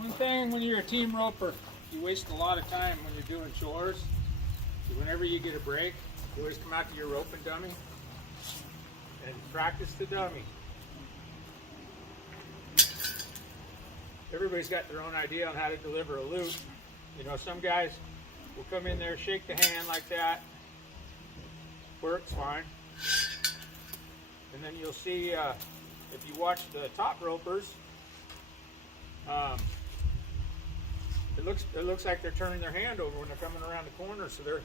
One thing when you're a team roper, you waste a lot of time when you're doing chores. Whenever you get a break, you always come out to your roping dummy and practice the dummy. Everybody's got their own idea on how to deliver a loop. You know, some guys will come in there, shake the hand like that, works fine. And then you'll see, if you watch the top ropers, it looks like they're turning their hand over when they're coming around the corner. So they're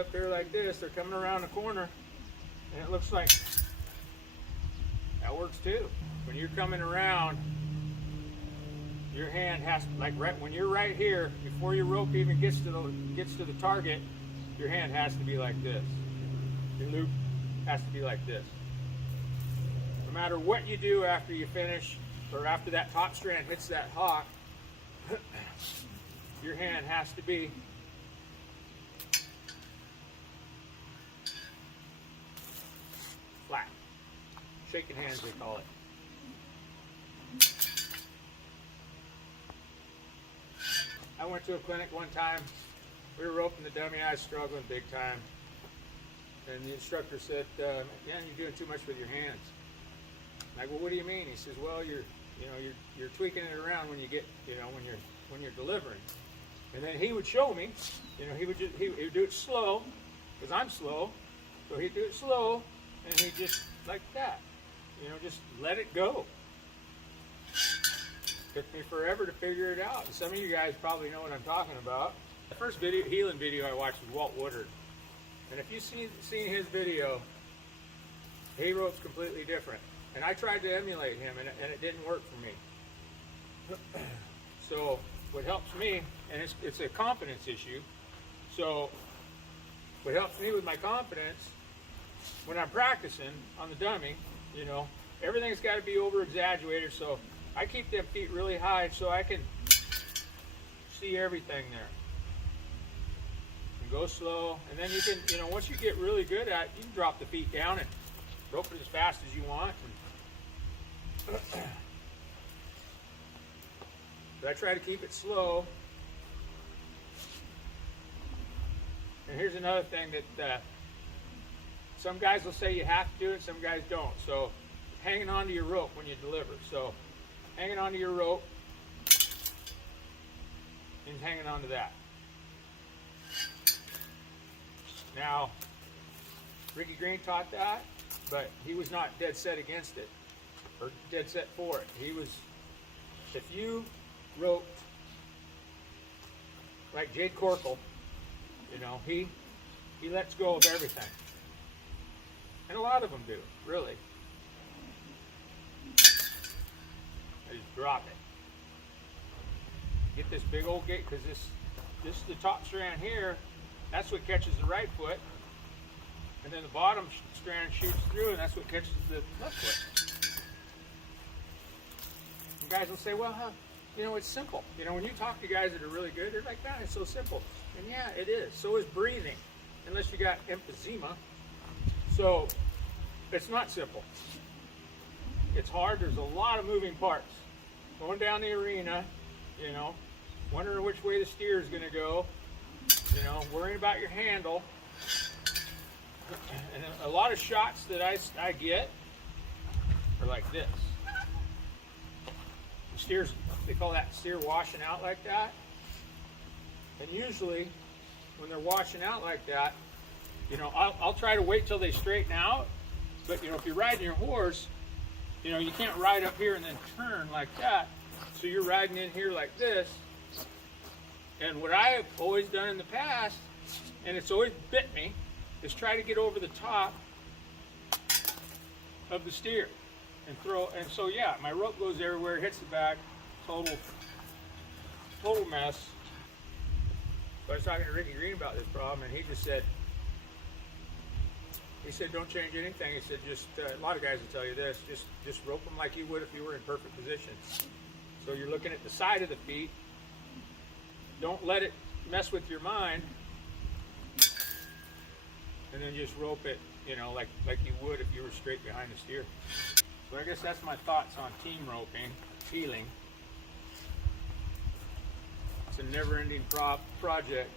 up there like this. They're coming around the corner, and it looks like that works too. When you're coming around, your hand has to, like right when you're right here, before your rope even gets to the target, your hand has to be like this. Your loop has to be like this. No matter what you do after you finish, or after that top strand hits that hock, your hand has to be flat. Shaking hands, they call it. I went to a clinic one time. We were roping the dummy. I was struggling big time. And the instructor said, "Yeah, you're doing too much with your hands." I'm like, "Well, what do you mean?" He says, "Well, you're tweaking it around when you get, when you're delivering." And then he would show me, he would do it slow, because I'm slow. So he'd do it slow, and he'd just like that, just let it go. Took me forever to figure it out. And some of you guys probably know what I'm talking about. The first healing video I watched was Walt Woodard. And if you've seen his video, he ropes completely different. And I tried to emulate him, and it didn't work for me. So what helps me, and it's a confidence issue, so what helps me with my confidence, when I'm practicing on the dummy, everything's got to be over-exaggerated, so I keep them feet really high so I can see everything there. And go slow, and then you can, once you get really good at it, you can drop the feet down and rope it as fast as you want. But I try to keep it slow. And here's another thing that some guys will say you have to do it, some guys don't. So hanging onto your rope when you deliver. So hanging onto your rope and hanging onto that. Now, Ricky Green taught that, but he was not dead set against it, or dead set for it. He was, if you roped like Jade Corkle, he lets go of everything. And a lot of them do, really. I just drop it. Get this big old gate, because this is the top strand here. That's what catches the right foot. And then the bottom strand shoots through, and that's what catches the left foot. And guys will say, well, it's simple. When you talk to guys that are really good, they're like, "God, it's so simple." And yeah, it is. So is breathing, unless you got emphysema. So it's not simple. It's hard. There's a lot of moving parts. Going down the arena, wondering which way the steer is going to go, worrying about your handle. And a lot of shots that I get are like this. The steers, they call that steer washing out like that. And usually, when they're washing out like that, I'll try to wait till they straighten out. But if you're riding your horse, you can't ride up here and then turn like that. So you're riding in here like this. And what I have always done in the past, and it's always bit me, is try to get over the top of the steer and throw. And so yeah, my rope goes everywhere, hits the back, total mess. So I was talking to Ricky Green about this problem, and he said, "Don't change anything." He said, "Just a lot of guys will tell you this. Just rope them like you would if you were in perfect position. So you're looking at the side of the feet. Don't let it mess with your mind, and then just rope it, like you would if you were straight behind the steer." So I guess that's my thoughts on team roping, feeling. It's a never-ending project.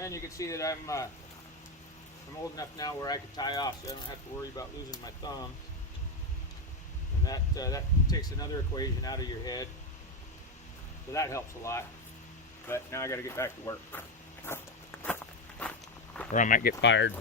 And you can see that I'm old enough now where I can tie off, so I don't have to worry about losing my thumb. And that takes another equation out of your head. So that helps a lot. But now I got to get back to work, or I might get fired.